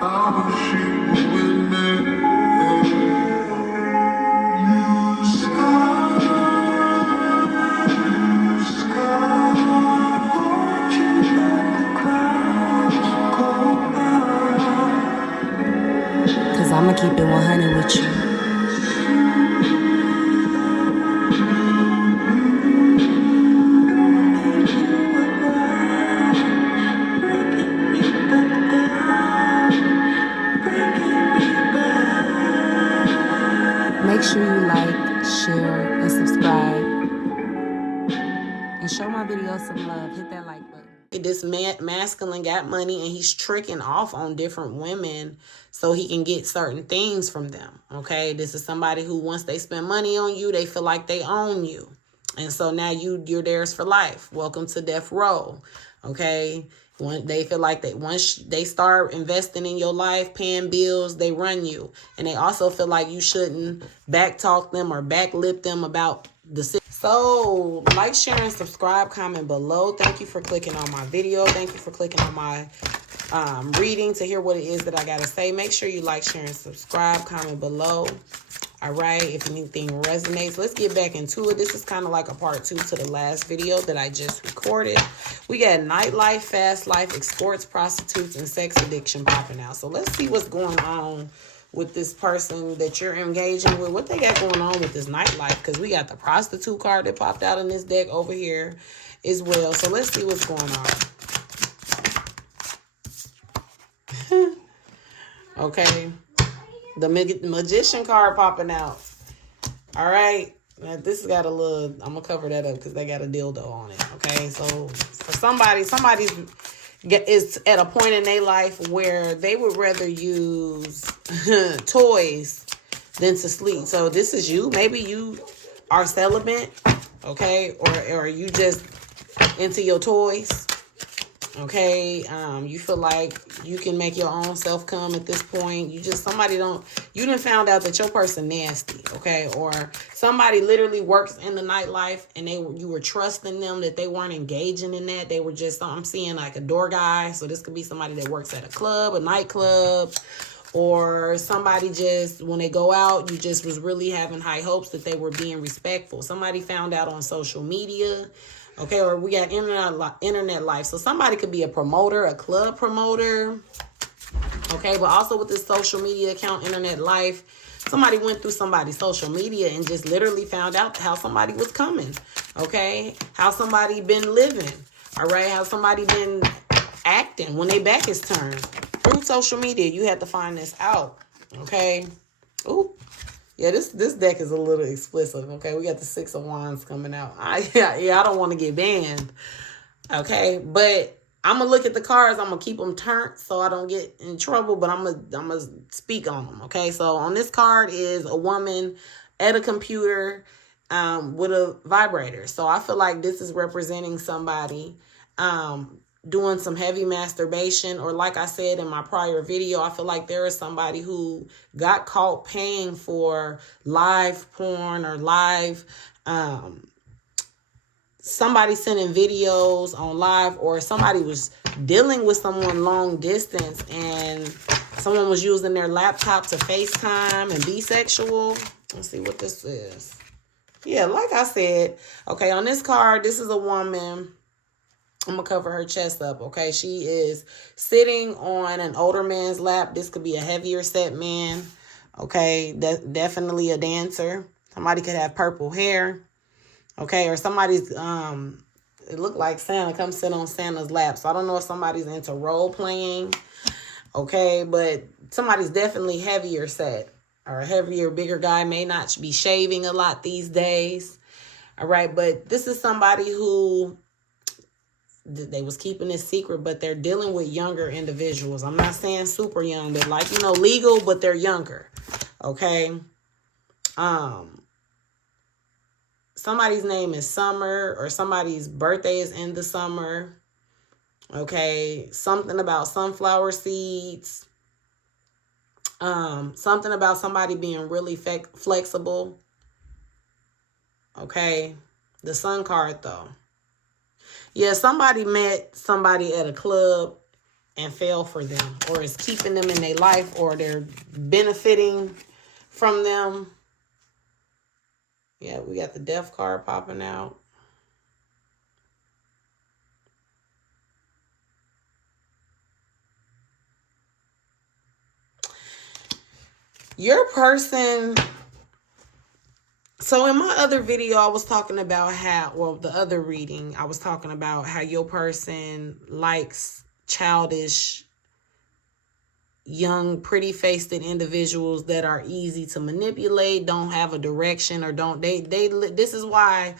Cause I'ma keep it 100 with you. Make sure you like, share, and subscribe. And show my videos some love. Hit that like button. This masculine got money and he's tricking off on different women so he can get certain things from them. Okay, this is somebody who once they spend money on you, they feel like they own you, and so now you're theirs for life. Welcome to death row. Okay, when they feel like that once they start investing in your life, paying bills, they run you, and they also feel like you shouldn't backtalk them or backlip them about the situation. So like, share, and subscribe, comment below. Thank you for clicking on my video. Thank you for clicking on my reading to hear what it is that I got to say. Make sure you like, share, and subscribe, comment below. All right, if anything resonates, let's get back into it. This is kind of like a part 2 to the last video that I just recorded. We got nightlife, fast life, escorts, prostitutes, and sex addiction popping out. So let's see what's going on with this person that you're engaging with, what they got going on with this nightlife, because we got the prostitute card that popped out in this deck over here as well. So let's see what's going on. Okay, the magician card popping out. All right, now this got a little, I'm gonna cover that up because they got a dildo on it. Okay, so for somebody's is at a point in their life where they would rather use toys than to sleep. So this is you. Maybe you are celibate, okay, or you just into your toys, okay. You feel like you can make your own self come at this point. You just you done found out that your person nasty, okay, or somebody literally works in the nightlife and you were trusting them that they weren't engaging in that. They were just, I'm seeing like a door guy. So this could be somebody that works at a club, a nightclub, or somebody just, when they go out, you just was really having high hopes that they were being respectful. Somebody found out on social media, okay, or we got internet life. So somebody could be a promoter, a club promoter, okay, but also with this social media account, internet life, somebody went through somebody's social media and just literally found out how somebody was coming, okay, how somebody been living, all right, how somebody been acting when they back is turned. Through social media, you had to find this out, okay. Ooh. Yeah, this deck is a little explicit, okay? We got the 6 of Wands coming out. I don't want to get banned, okay? But I'm going to look at the cards. I'm going to keep them turned so I don't get in trouble, but I'm going to speak on them, okay? So on this card is a woman at a computer with a vibrator. So I feel like this is representing somebody doing some heavy masturbation, or like I said in my prior video, I feel like there is somebody who got caught paying for live porn or live, somebody sending videos on live, or somebody was dealing with someone long distance and someone was using their laptop to FaceTime and be sexual. Let's see what this is. Yeah, like I said, okay, on this card, this is a woman. I'm going to cover her chest up, okay? She is sitting on an older man's lap. This could be a heavier set man, okay? Definitely a dancer. Somebody could have purple hair, okay? Or somebody's, it looked like Santa. Come sit on Santa's lap. So I don't know if somebody's into role playing, okay? But somebody's definitely heavier set, or a heavier, bigger guy. May not be shaving a lot these days, all right? But this is somebody who, they was keeping this secret, but they're dealing with younger individuals. I'm not saying super young, but like, legal, but they're younger. Okay. Somebody's name is Summer, or somebody's birthday is in the summer. Okay. Something about sunflower seeds. Something about somebody being really flexible. Okay. The Sun card though. Yeah, somebody met somebody at a club and fail for them, or is keeping them in their life, or they're benefiting from them. Yeah, we got the Death card popping out. Your person... So in my other video, I was talking about how, well, the other reading, I was talking about how your person likes childish, young, pretty-faced individuals that are easy to manipulate, don't have a direction, or don't, this is why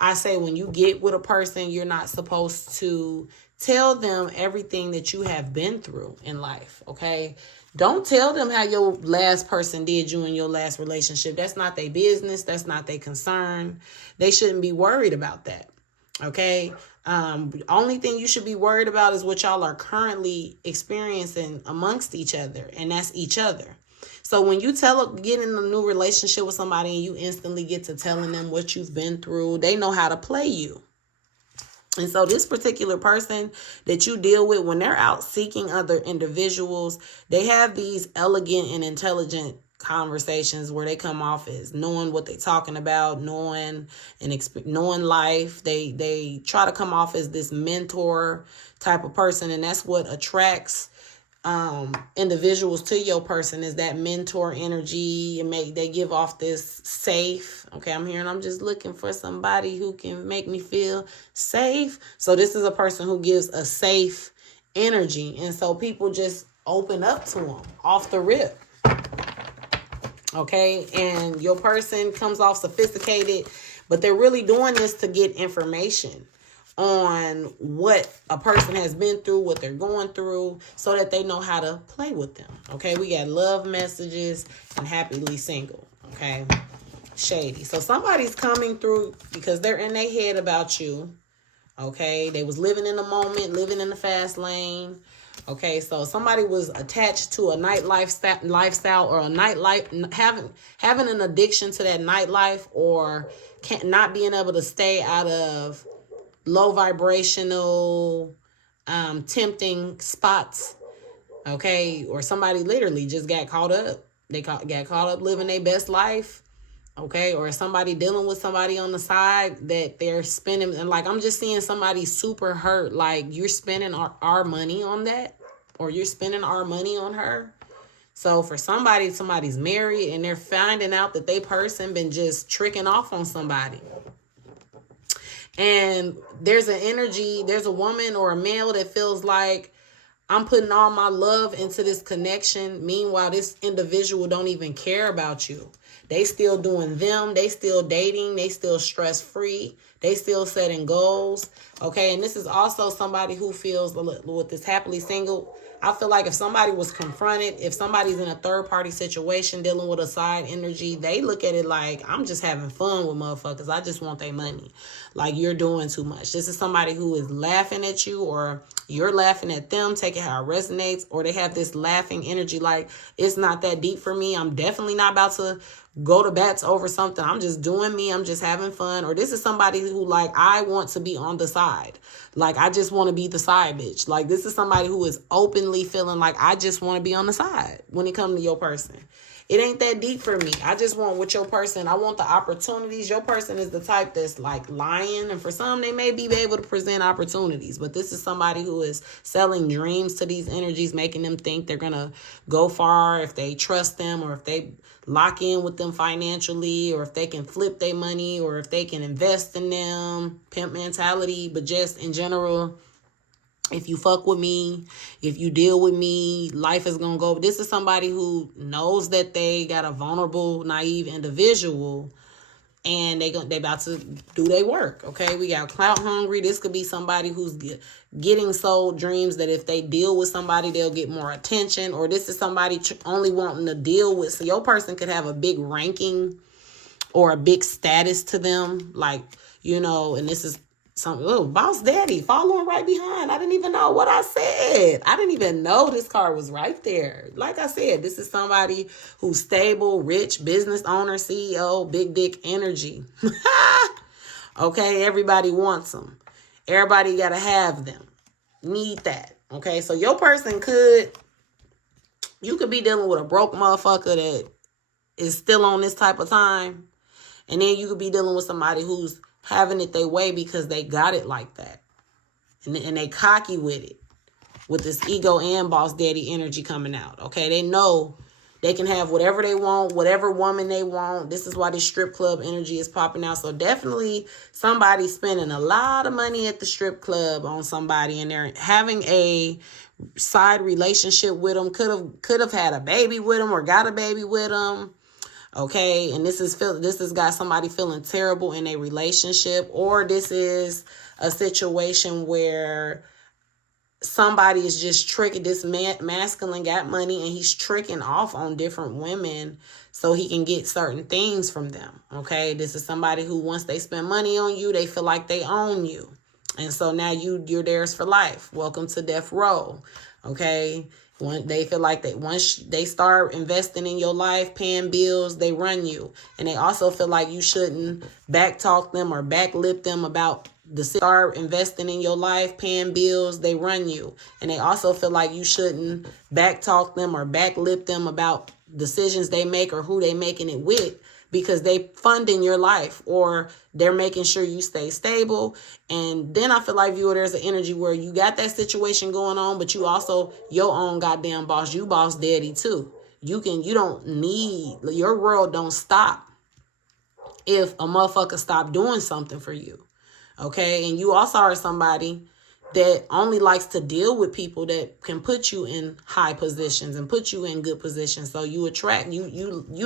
I say when you get with a person, you're not supposed to tell them everything that you have been through in life, okay? Don't tell them how your last person did you in your last relationship. That's not their business. That's not their concern. They shouldn't be worried about that. Okay? Only thing you should be worried about is what y'all are currently experiencing amongst each other, and that's each other. So when you get in a new relationship with somebody and you instantly get to telling them what you've been through, they know how to play you. And so this particular person that you deal with, when they're out seeking other individuals, they have these elegant and intelligent conversations where they come off as knowing what they're talking about, knowing life. They try to come off as this mentor type of person, and that's what attracts individuals to your person, is that mentor energy. They give off this safe, okay, I'm just looking for somebody who can make me feel safe. So this is a person who gives a safe energy, and so people just open up to them off the rip, okay? And your person comes off sophisticated, but they're really doing this to get information on what a person has been through, what they're going through, so that they know how to play with them. Okay, we got love messages and happily single. Okay, shady. So somebody's coming through because they're in their head about you. Okay, they was living in the moment, living in the fast lane. Okay, so somebody was attached to a nightlife lifestyle, or a nightlife, having an addiction to that nightlife, or not being able to stay out of low vibrational, tempting spots, okay? Or somebody literally just got caught up. They got caught up living their best life, okay? Or somebody dealing with somebody on the side that they're spending, and like, I'm just seeing somebody super hurt, like, you're spending our money on that, or you're spending our money on her. So for somebody's married and they're finding out that they person been just tricking off on somebody. And there's an energy, there's a woman or a male that feels like, I'm putting all my love into this connection. Meanwhile, this individual don't even care about you. They still doing them. They still dating. They still stress-free. They still setting goals. Okay, and this is also somebody who feels, with this happily single, I feel like if somebody was confronted, if somebody's in a third-party situation dealing with a side energy, they look at it like, I'm just having fun with motherfuckers. I just want their money. Like, you're doing too much. This is somebody who is laughing at you, or you're laughing at them, take it how it resonates, or they have this laughing energy like, it's not that deep for me. I'm definitely not about to go to bats over something. I'm just doing me. I'm just having fun. Or this is somebody who, like, I want to be on the side. Like, I just want to be the side bitch. Like, this is somebody who is openly feeling like, I just want to be on the side when it comes to your person. It ain't that deep for me. I just want with your person, I want the opportunities. Your person is the type that's like lying. And for some, they may be able to present opportunities. But this is somebody who is selling dreams to these energies, making them think they're going to go far if they trust them, or if they lock in with them financially, or if they can flip their money, or if they can invest in them. Pimp mentality. But just in general, if you fuck with me, if you deal with me, life is going to go. This is somebody who knows that they got a vulnerable, naive individual, and they about to do their work, okay? We got clout hungry. This could be somebody who's getting sold dreams that if they deal with somebody, they'll get more attention. Or this is somebody only wanting to deal with. So your person could have a big ranking or a big status to them, like, you know, and this is boss daddy following right behind. I didn't even know what I said. I didn't even know this card was right there. Like I said, this is somebody who's stable, rich, business owner, CEO, big dick energy. Okay, everybody wants them. Everybody got to have them. Need that. Okay, so your person you could be dealing with a broke motherfucker that is still on this type of time. And then you could be dealing with somebody who's having it their way because they got it like that. And they cocky with it. With this ego and boss daddy energy coming out. Okay, they know they can have whatever they want, whatever woman they want. This is why this strip club energy is popping out. So definitely somebody spending a lot of money at the strip club on somebody, and they're having a side relationship with them. Could have had a baby with them or got a baby with them. Okay, and this has got somebody feeling terrible in a relationship, or this is a situation where somebody is just tricking. This masculine got money and he's tricking off on different women so he can get certain things from them. Okay, this is somebody who, once they spend money on you, they feel like they own you, and so now you're theirs for life. Welcome to death row. Okay, when they feel like that once they start investing in your life, paying bills, they run you, and they also feel like you shouldn't backtalk them or backlip them about start investing in your life, paying bills, they run you. And they also feel like you shouldn't backtalk them or backlip them about decisions they make or who they making it with, because they funding your life or they're making sure you stay stable. And then I feel like, viewer, there's an energy where you got that situation going on, but you also your own goddamn boss. You boss daddy too. You don't need, your world don't stop if a motherfucker stop doing something for you. Okay, and you also are somebody that only likes to deal with people that can put you in high positions and put you in good positions. So you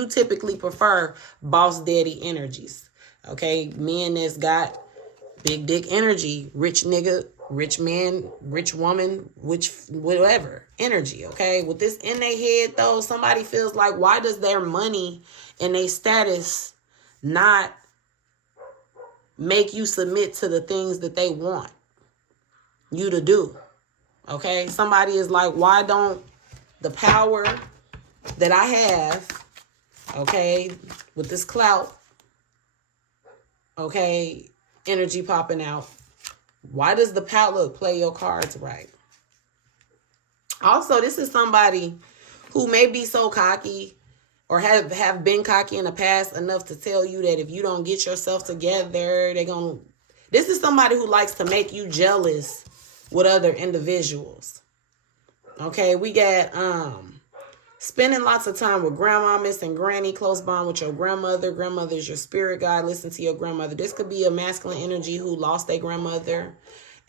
typically prefer boss daddy energies. Okay, men that's got big dick energy, rich nigga, rich man, rich woman, whatever energy. Okay, with this in their head though, somebody feels like, why does their money and their status not make you submit to the things that they want you to do? Okay, somebody is like, why don't the power that I have, okay, with this clout, okay, energy popping out, why does the power play your cards right? Also, this is somebody who may be so cocky or have been cocky in the past enough to tell you that if you don't get yourself together, this is somebody who likes to make you jealous with other individuals. Okay, we got spending lots of time with grandma, miss, and granny, close bond with your grandmother. Grandmother is your spirit guide. Listen to your grandmother. This could be a masculine energy who lost their grandmother,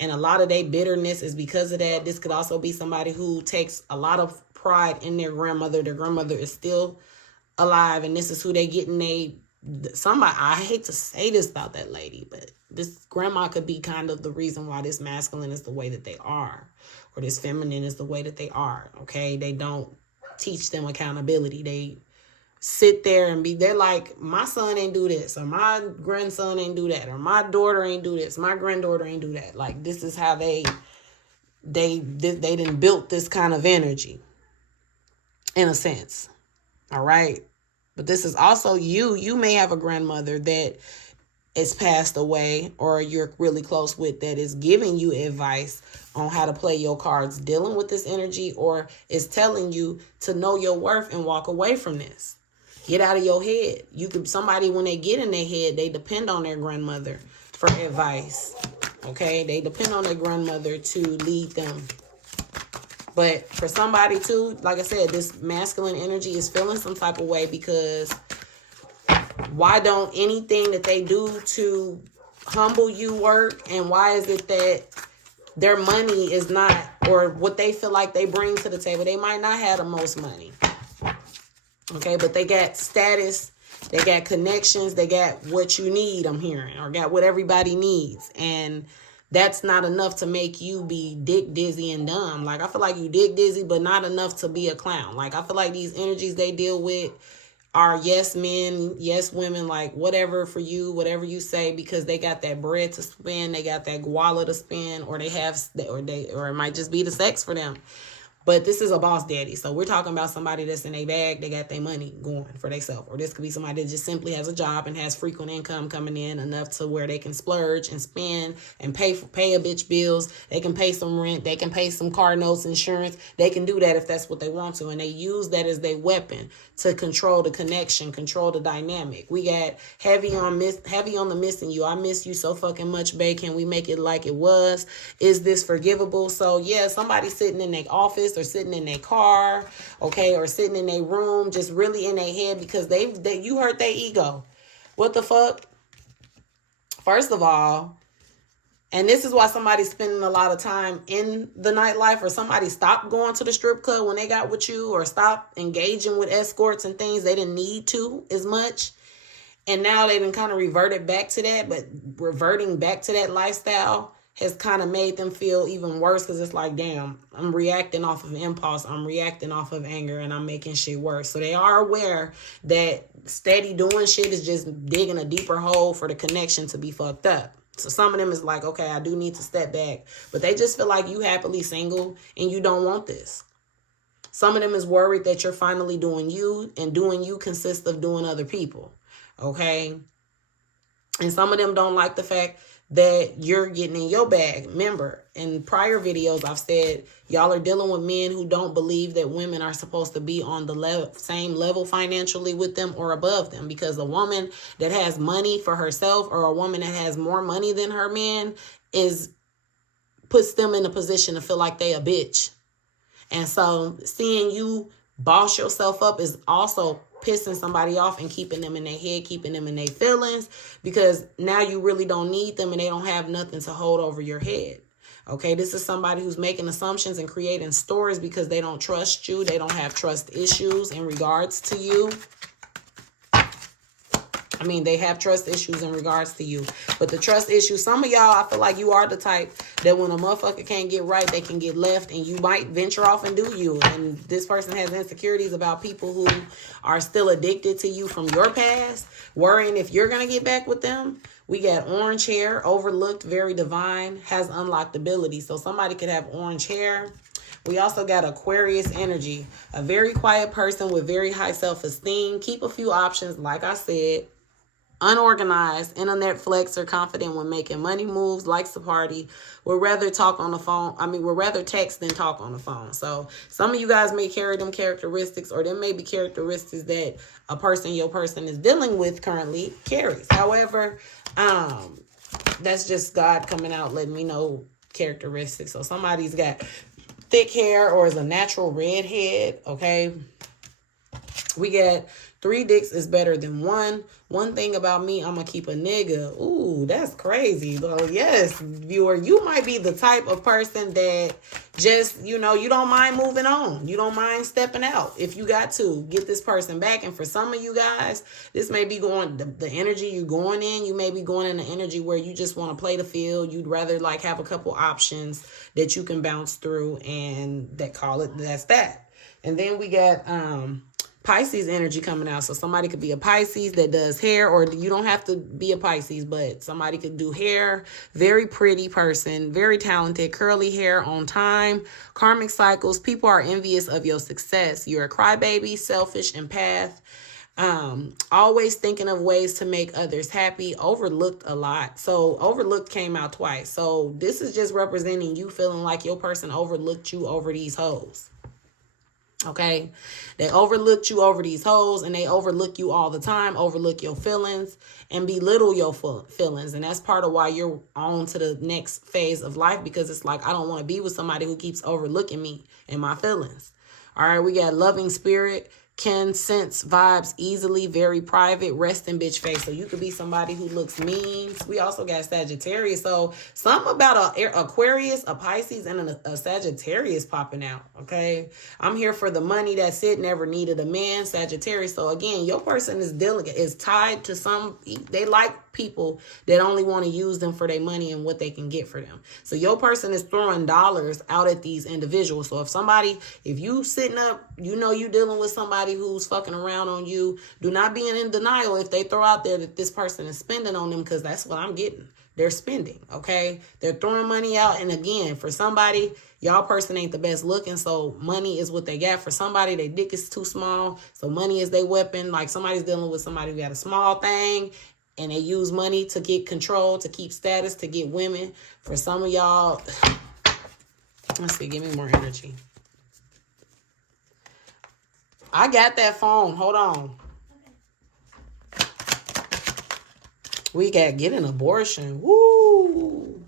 and a lot of their bitterness is because of that. This could also be somebody who takes a lot of pride in their grandmother. Their grandmother is still alive, and this is who they getting somebody. I hate to say this about that lady, but this grandma could be kind of the reason why this masculine is the way that they are, or this feminine is the way that they are. Okay, they don't teach them accountability. They sit there and they're like, my son ain't do this, or my grandson ain't do that, or my daughter ain't do this, my granddaughter ain't do that. Like, this is how they done built this kind of energy, in a sense. All right. But this is also you may have a grandmother that is passed away, or you're really close with, that is giving you advice on how to play your cards, dealing with this energy, or is telling you to know your worth and walk away from this. Get out of your head. Somebody, when they get in their head, they depend on their grandmother for advice. Okay, they depend on their grandmother to lead them. But for somebody too, like I said, this masculine energy is feeling some type of way, because why don't anything that they do to humble you work? And why is it that their money is not, or what they feel like they bring to the table? They might not have the most money. Okay, but they got status, they got connections, they got what you need, I'm hearing, or got what everybody needs. And that's not enough to make you be dick dizzy and dumb. Like, I feel like you dick dizzy, but not enough to be a clown. Like, I feel like these energies they deal with are yes men, yes women, like whatever for you, whatever you say, because they got that bread to spend, they got that guala to spend, or they have, or it might just be the sex for them. But this is a boss daddy. So we're talking about somebody that's in a bag. They got their money going for themselves. Or this could be somebody that just simply has a job and has frequent income coming in enough to where they can splurge and spend and pay a bitch bills. They can pay some rent. They can pay some car notes, insurance. They can do that if that's what they want to. And they use that as their weapon to control the connection, control the dynamic. We got heavy on the missing you. I miss you so fucking much, babe. Can we make it like it was? Is this forgivable? So yeah, somebody sitting in their office or sitting in their car, okay, or sitting in their room, just really in their head because you hurt their ego. What the fuck? First of all, and this is why somebody's spending a lot of time in the nightlife, or somebody stopped going to the strip club when they got with you, or stopped engaging with escorts and things they didn't need to as much. And now they done kind of reverted back to that, but reverting back to that lifestyle has kind of made them feel even worse because it's like, damn, I'm reacting off of impulse. I'm reacting off of anger and I'm making shit worse. So they are aware that steady doing shit is just digging a deeper hole for the connection to be fucked up. So some of them is like, okay, I do need to step back. But they just feel like you happily single and you don't want this. Some of them is worried that you're finally doing you, and doing you consists of doing other people. Okay? And some of them don't like the fact that you're getting in your bag. Remember, in prior videos, I've said y'all are dealing with men who don't believe that women are supposed to be on the same level financially with them or above them, because a woman that has money for herself, or a woman that has more money than her man, puts them in a position to feel like they a bitch. And so seeing you boss yourself up is also pissing somebody off and keeping them in their head, keeping them in their feelings, because now you really don't need them and they don't have nothing to hold over your head. Okay, this is somebody who's making assumptions and creating stories because they don't trust you. They don't have trust issues in regards to you. I mean, they have trust issues in regards to you. But the trust issues, some of y'all, I feel like you are the type that when a motherfucker can't get right, they can get left, and you might venture off and do you. And this person has insecurities about people who are still addicted to you from your past, worrying if you're going to get back with them. We got orange hair, overlooked, very divine, has unlocked ability. So somebody could have orange hair. We also got Aquarius energy, a very quiet person with very high self-esteem. Keep a few options, like I said. Unorganized, internet flexer, confident when making money moves, likes to party, would rather talk on the phone. Would rather text than talk on the phone. So some of you guys may carry them characteristics, or there may be characteristics that your person is dealing with currently carries. However, that's just God coming out, letting me know characteristics. So somebody's got thick hair or is a natural redhead, okay? We got 3 dicks is better than 1. One thing about me, I'm going to keep a nigga. Ooh, that's crazy. Well, yes, viewer, you might be the type of person that just, you don't mind moving on. You don't mind stepping out if you got to get this person back. And for some of you guys, this may be the energy you're going in. You may be going in the energy where you just want to play the field. You'd rather have a couple options that you can bounce through, and that's that. And then we got Pisces energy coming out. So somebody could be a Pisces that does hair, or you don't have to be a Pisces, but somebody could do hair. Very pretty person, very talented, curly hair, on time, karmic cycles. People are envious of your success. You're a crybaby, selfish, empath. Always thinking of ways to make others happy. Overlooked a lot. So overlooked came out twice. So this is just representing you feeling like your person overlooked you over these hoes. Okay, they overlooked you over these hoes, and they overlook you all the time, overlook your feelings and belittle your feelings. And that's part of why you're on to the next phase of life, because it's like, I don't want to be with somebody who keeps overlooking me and my feelings. All right, we got loving spirit, can sense vibes easily, very private, resting bitch face. So you could be somebody who looks mean. We also got Sagittarius. So something about a Aquarius, a Pisces, and a Sagittarius popping out. Okay, I'm here for the money. That's it. Never needed a man. Sagittarius. So again, your person is tied to they like people that only want to use them for their money and what they can get for them. So your person is throwing dollars out at these individuals. So if you sitting up, you dealing with somebody who's fucking around on you, do not be in denial if they throw out there that this person is spending on them, because that's what I'm getting. they're spending, okay? They're throwing money out. And again, for somebody, y'all person ain't the best looking, so money is what they got. For somebody, their dick is too small, so money is their weapon. Like somebody's dealing with somebody who got a small thing, and they use money to get control, to keep status, to get women. For some of y'all, let's see, give me more energy. I got that phone. Hold on. We got get an abortion. Woo.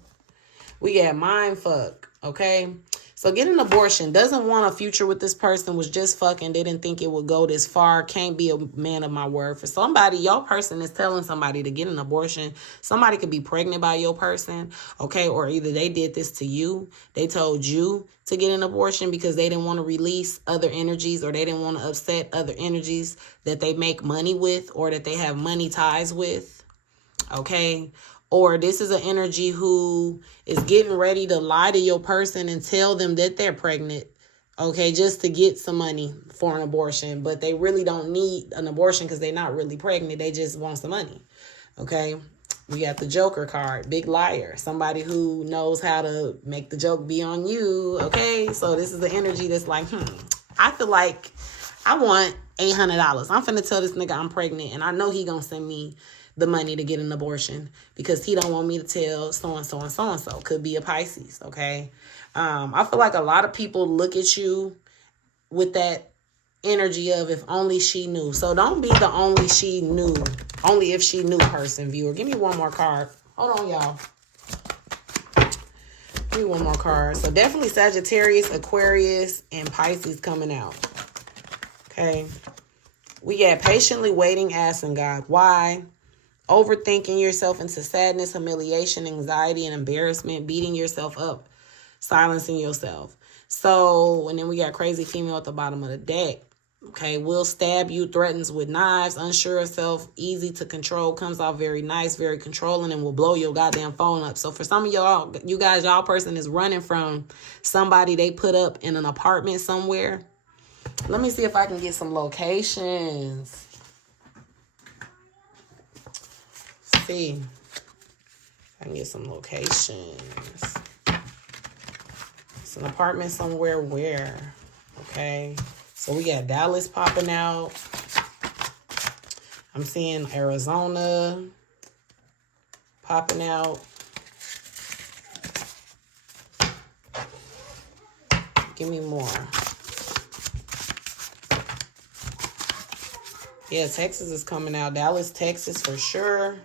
We got mind fuck. Okay. So get an abortion. Doesn't want a future with this person. Was just fucking. Didn't think it would go this far. Can't be a man of my word. For somebody, your person is telling somebody to get an abortion. Somebody could be pregnant by your person. Okay. Or either they did this to you. They told you to get an abortion because they didn't want to release other energies, or they didn't want to upset other energies that they make money with, or that they have money ties with. Okay. Or this is an energy who is getting ready to lie to your person and tell them that they're pregnant. Okay. Just to get some money for an abortion. But they really don't need an abortion because they're not really pregnant. They just want some money. Okay. We got the Joker card. Big liar. Somebody who knows how to make the joke be on you. Okay. So this is the energy that's like, I feel like I want $800. I'm finna tell this nigga I'm pregnant, and I know he gonna send me the money to get an abortion because he don't want me to tell so-and-so and so-and-so. Could be a Pisces, okay? I feel like a lot of people look at you with that energy of if only she knew. So don't be the only she knew, only if she knew person, viewer. Give me one more card. Hold on, y'all. Give me one more card. So definitely Sagittarius, Aquarius, and Pisces coming out. Okay. We got patiently waiting, asking God why. Overthinking yourself into sadness, humiliation, anxiety, and embarrassment, beating yourself up, silencing yourself. So, and then we got crazy female at the bottom of the deck. Okay, will stab you, threatens with knives, unsure of self, easy to control, comes off very nice, very controlling, and will blow your goddamn phone up. So for some of y'all, you guys, y'all person is running from somebody they put up in an apartment somewhere. Let me see if I can get some locations. See, I can get some locations. It's an apartment somewhere where, okay. So we got Dallas popping out. I'm seeing Arizona popping out. Give me more. Yeah, Texas is coming out. Dallas, Texas for sure.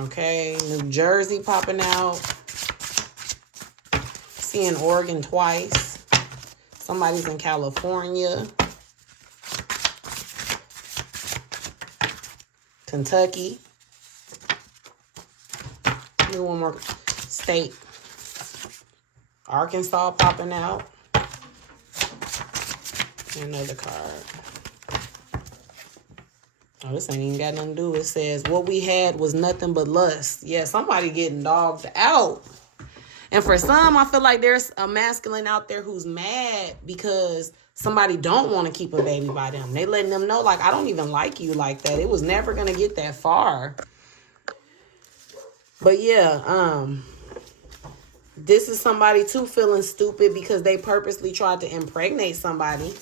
Okay, New Jersey popping out. Seeing Oregon twice. Somebody's in California. Kentucky. Give me one more state. Arkansas popping out. Another card. Oh, this ain't even got nothing to do. It says, what we had was nothing but lust. Yeah, somebody getting dogged out. And for some, I feel like there's a masculine out there who's mad because somebody don't want to keep a baby by them. They letting them know, like, I don't even like you like that. It was never going to get that far. But yeah, this is somebody too feeling stupid because they purposely tried to impregnate somebody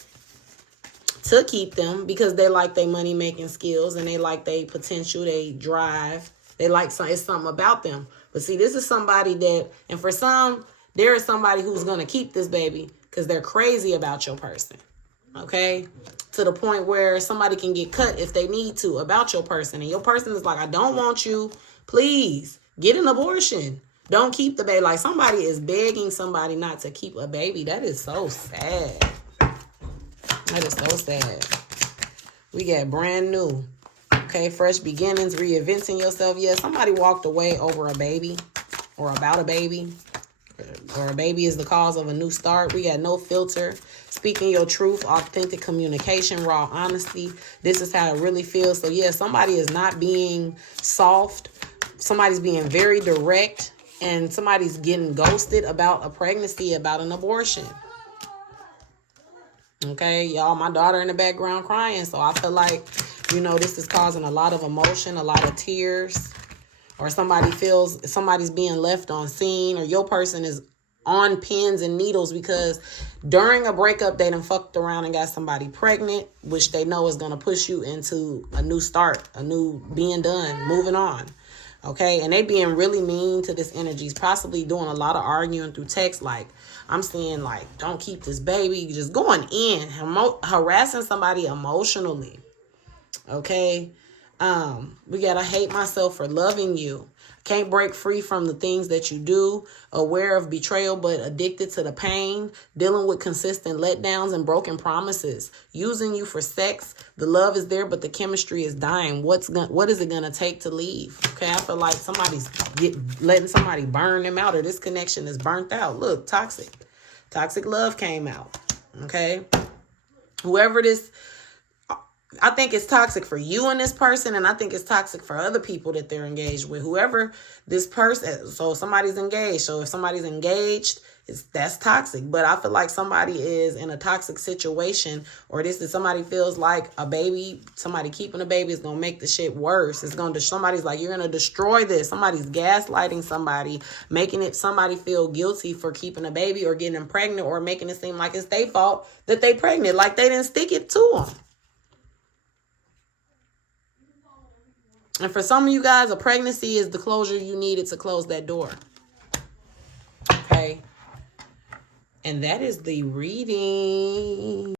to keep them because they like their money making skills and they like their potential, they drive, they like it's something about them. But see, this is somebody that, and for some, there is somebody who's going to keep this baby because they're crazy about your person. Okay? To the point where somebody can get cut if they need to about your person. And your person is like, I don't want you. Please get an abortion. Don't keep the baby. Like somebody is begging somebody not to keep a baby. That is so sad. That is so sad. We got brand new. Okay, fresh beginnings, reinventing yourself. Yeah, somebody walked away over a baby or about a baby. Or a baby is the cause of a new start. We got no filter. Speaking your truth, authentic communication, raw honesty. This is how it really feels. So yeah, somebody is not being soft. Somebody's being very direct. And somebody's getting ghosted about a pregnancy, about an abortion. Okay, y'all, my daughter in the background crying. So I feel like, you know, this is causing a lot of emotion, a lot of tears. or somebody feels somebody's being left on scene, or your person is on pins and needles because during a breakup they done fucked around and got somebody pregnant, which they know is going to push you into a new start, a new being done, moving on. Okay, and they being really mean to this energy, possibly doing a lot of arguing through text. Like, I'm seeing, like, don't keep this baby, just going in, harassing somebody emotionally. Okay, we gotta hate myself for loving you. Can't break free from the things that you do. Aware of betrayal, but addicted to the pain. Dealing with consistent letdowns and broken promises. Using you for sex. The love is there, but the chemistry is dying. What is it gonna take to leave? Okay, I feel like somebody's letting somebody burn them out, or this connection is burnt out. Look, toxic. Toxic love came out. Okay, whoever this. I think it's toxic for you and this person, and I think it's toxic for other people that they're engaged with. Whoever this person, so somebody's engaged. So if somebody's engaged, that's toxic. But I feel like somebody is in a toxic situation, or this is somebody feels like a baby, somebody keeping a baby is gonna make the shit worse. It's gonna somebody's like, you're gonna destroy this. Somebody's gaslighting somebody, making it somebody feel guilty for keeping a baby or getting them pregnant, or making it seem like it's their fault that they pregnant, like they didn't stick it to them. And for some of you guys, a pregnancy is the closure you needed to close that door. Okay. And that is the reading.